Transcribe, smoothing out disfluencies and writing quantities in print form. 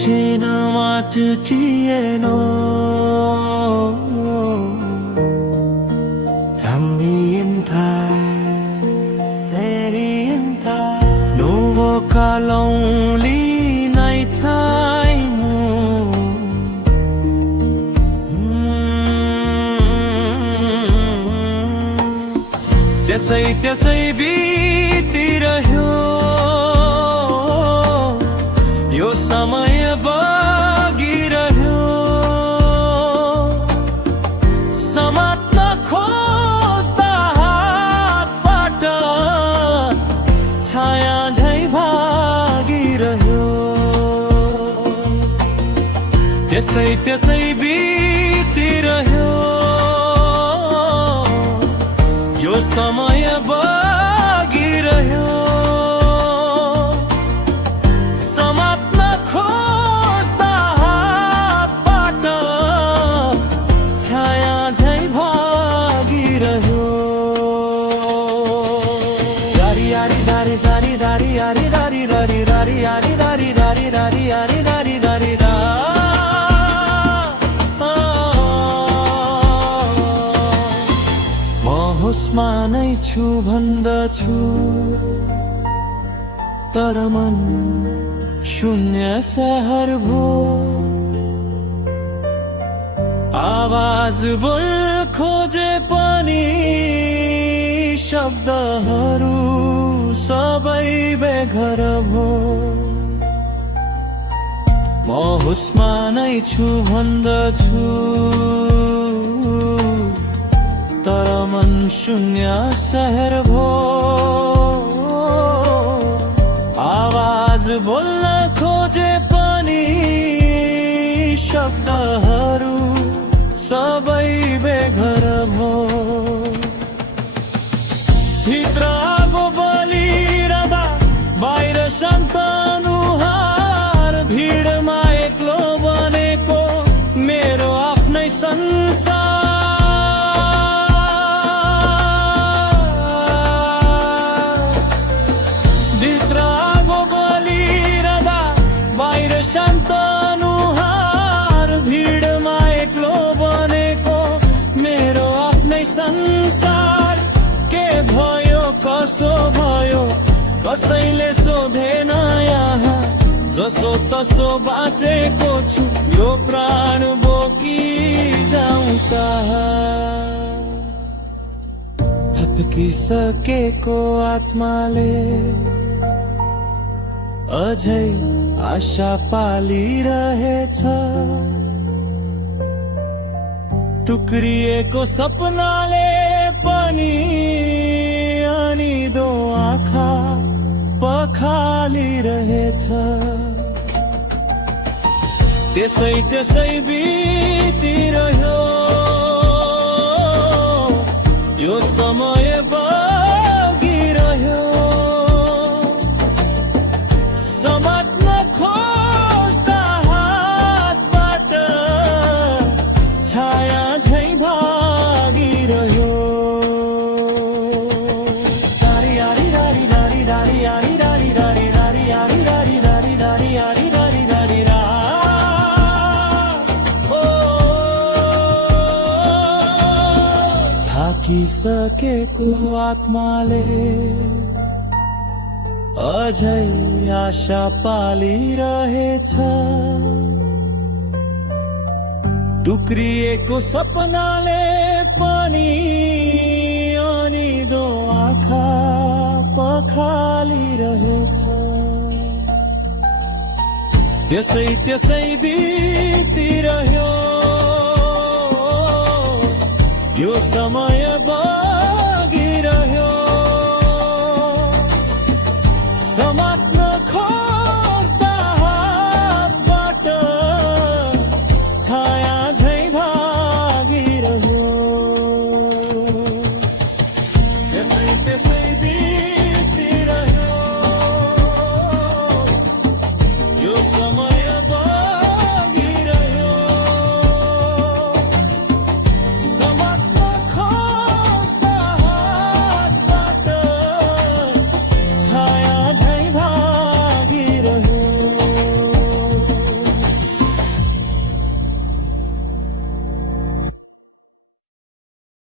machine माटकिएन Nuvo ka lonely night time त्यसै त्यसै बितिरह्यो यो समय बगिरह्यो समात्न खोज्दा हातबाट छाया झै भागिरह्यो त्यसै त्यसै बितिरह्यो यो समय बगिरह्यो समात्न खोज्दा हातबाट छाया झै भागिरह्यो दारी यारी दारी दारी दारी यारी दारी दारी दारी यारी दारी दारी दारी यारी दारी दारी दा होसमा नै छु भन्दछु तर मन शून्य सहर भो आवाज बोल खोजे पनि शब्दहरू सबै बेघर भो म होसमा नै छु भन्दछु तर मन शून्य सहर भो आवाज बोल्न खोजे पनि शब्दहरू सबै बेघर भो भित्र आगो बलिरहँदा बाहिर शान्त अनुहार भिडमा एक्लो बनेको मेरो आफ्नै संसार शान्त अनुहार भिडमा एक्लो बनेको मेरो आफ्नै संसार के भयो कसो भयो कसैले सोधेन यहाँ जसो तसो बाँचेको छु यो प्राण बोकी जाउँ कहाँ थत्किसकेको आत्माले अझै आशा पालिरहेछ टुक्रिएको सपनाले पनि अनिदो आँखा पखालिरहेछ त्यसै त्यसै बितिरह्यो यो समय बगिरह्यो समात्न खोज्दा हातबाट छाया झै भागिरह्यो दारी यारी दारी दारी दारी यारी दारी दारी दारी यारी दारी दारी दारी यारी दारी दारी रा थाकिसकेको आत्माले अझै आशा पालिरहेछ टुक्रिएको सपनाले पनि अनिदो आँखा पखालिरहेछ त्यसै त्यसै बितिरह्यो यो समय बगिरह्यो